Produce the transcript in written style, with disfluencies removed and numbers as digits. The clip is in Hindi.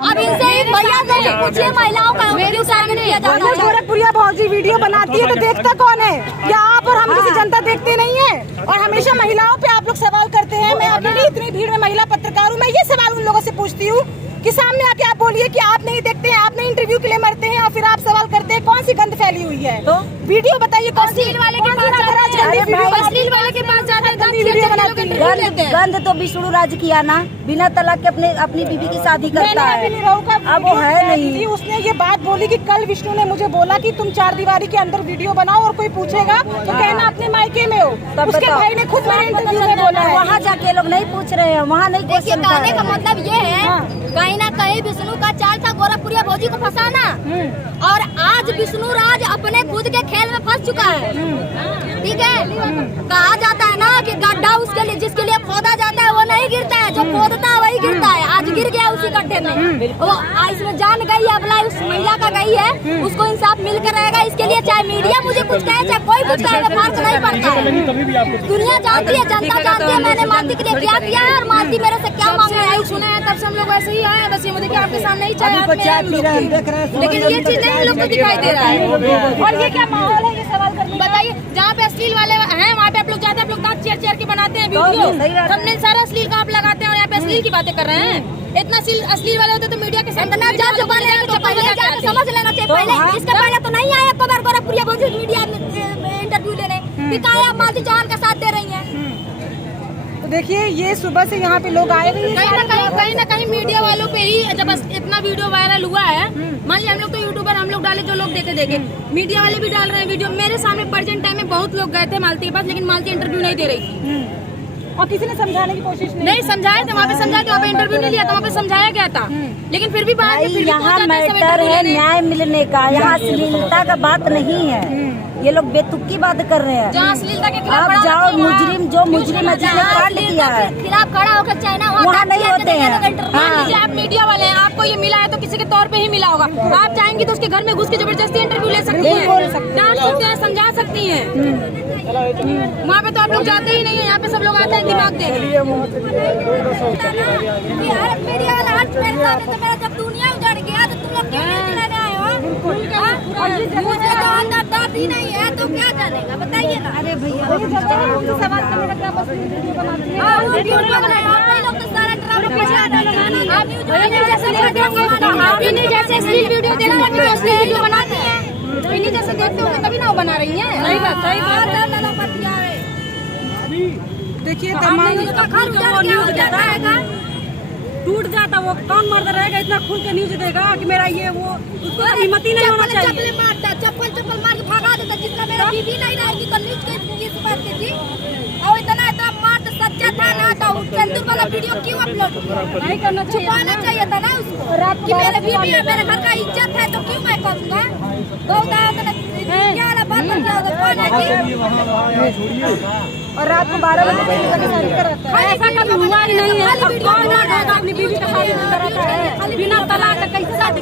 अब इनसे भैया से पूछिए महिलाओं का गोरखपुरिया भौजी वीडियो बनाती है तो देखता कौन है? या आप और हम जैसी जनता देखते नहीं है? और हमेशा महिलाओं पे आप लोग सवाल करते हैं। मैं अकेली इतनी भीड़ में महिला पत्रकार हूँ, मैं ये सवाल उन लोगों से पूछती हूँ कि सामने आके आप बोलिए कि आप नहीं देखते हैं, आप नहीं इंटरव्यू के लिए मरते हैं और फिर आप सवाल करते हैं। कौन सी गंद फैली हुई है? तो वीडियो बताइए कौन सी वाले के पास गंद तो विष्णु राज किया ना, बिना तलाक के अपनी बीवी की शादी करता है। अब वो है नहीं। उसने ये बात बोली कि कल विष्णु ने मुझे बोला कि तुम चार दीवारी के अंदर वीडियो बनाओ और कोई पूछेगा तो कहना अपने मायके में हो। उसके भाई ने खुद मेरे इंटरव्यू में बोला है। वहाँ जाके लोग नहीं पूछ रहे हैं, वहाँ नहीं क्वेश्चन कहने का मतलब ये है कहीं ना कहीं विष्णु का चाल था गोरखपुरिया भौजी को फंसाना, और आज विष्णु राज अपने खुद के खेल में फंस चुका है। ठीक है, कहा जाता है ना कि गड्ढा उसके लिए जिसके लिए खोदा जाता है वो नहीं गिरता है, जो खोदता है वही गिरता है। आज गिर गया उसी गड्ढे में, वो इसमें जान गई है, अबला उस महिला का गई है, उसको इंसाफ मिलकर रहेगा। इसके लिए चाहे मीडिया मुझे कुछ कहे चाहे कोई कुछ कहे, फर्क नहीं पड़ता है। दुनिया जानती है, जनता जानती है मैंने मालती के लिए क्या किया है और मालती मेरे से क्या मांग रहा है। सुना है तब से हम लोग ऐसे ही आए, बस ये मुझे कि आपके सामने ही चाय लेकिन ये चीज नहीं हम लोग को दिखाई दे रहा है। और ये क्या माहौल है, ये सवाल करने बताइए। जहाँ पे अश्लील वाले हैं वहाँ पे आप लोग जाते हैं, आप लोग दांत चेयर चेयर के बनाते हैं वीडियो, हमने सारा अश्लील का आप लगाते हैं और यहाँ पे अश्लील की बातें कर रहे हैं। इतना अश्लील वाले होते तो मीडिया के सामने समझ लेना चाहिए। पहले इसके पहले तो नहीं आया खबर गोरखपुरिया भौजी मीडिया में इंटरव्यू लेने, आप मालती चौहान का साथ दे रही है। तो देखिए ये सुबह से यहाँ पे लोग आए हुए हैं। कहीं ना कहीं मीडिया वालों पे ही जब इतना वीडियो वायरल हुआ है, मान लिया हम लोग तो यूट्यूबर हम लोग डाले, जो लोग देखे मीडिया वाले भी डाल रहे हैं वीडियो। मेरे सामने प्रेजेंट टाइम में बहुत लोग गए थे मालती के पास, लेकिन मालती इंटरव्यू नहीं दे रही थी और किसी ने समझाने की कोशिश नहीं समझाए थे। वहाँ पे समझाया था, वहाँ पे इंटरव्यू नहीं लिया था, वहाँ पे समझाया गया था, लेकिन फिर भी यहाँ मैटर है न्याय मिलने का, यहाँ अश्लीलता का बात नहीं है। ये लोग बेतुकी बात कर रहे हैं। जहाँ अश्लीलता के खिलाफ आप जाओ, मुजरिम जो मुजरिम है जिसने कांड किया है खिलाफ खड़ा होकर चाहे वहाँ नहीं होते हैं। हाँ। आप मीडिया वाले हैं, आपको ये मिला है तो किसी के तौर पे ही मिला होगा। आप चाहेंगी तो उसके घर में घुस के जबरदस्ती इंटरव्यू ले सकती हैं, डांट सकते हैं, समझा सकती हैं। वहाँ पे तो आप लोग जाते ही नहीं है, यहाँ पे सब लोग आते हैं दिमाग देने। जब दुनिया उजड़ गया तो तुम लोग क्यों नहीं लेने आए हो? मुझे तो अंदर दांत ही नहीं है तो क्या करेगा बताइए ना। अरे भैया सवाल करने का बस वीडियो बनाती है। जैसे अश्लील वीडियो देना अश्लील वीडियो बनाते हैं, इन्हीं जैसे देखते होंगे तभी ना बना रही है। सही बात देखिए टूट जाता वो कौन मर्द रहेगा इतना खुल के न्यूज देगा कि मेरा ये वो, उसको हिम्मत ही नहीं होना चाहिए। चप्पल मार के भगा देता, जिसका मेरा बीवी नहीं रहेगी तो न्यूज किस बात की थी। और इतना मार तो सच्चा था ना, तो सिंदूर वाला वीडियो क्यों अपलोड नहीं करना चाहिए? छुपाना चाहिए था ना उसको कि मेरे बीवी है, मेरे घर का इज्जत है, तो क्यों मैं करूँगा? और रात को 12 बजे ऐसा कभी हुआ ही नहीं है। कौन अपनी बीवी का शादी कराता है बिना तलाक का? कैसे शादी?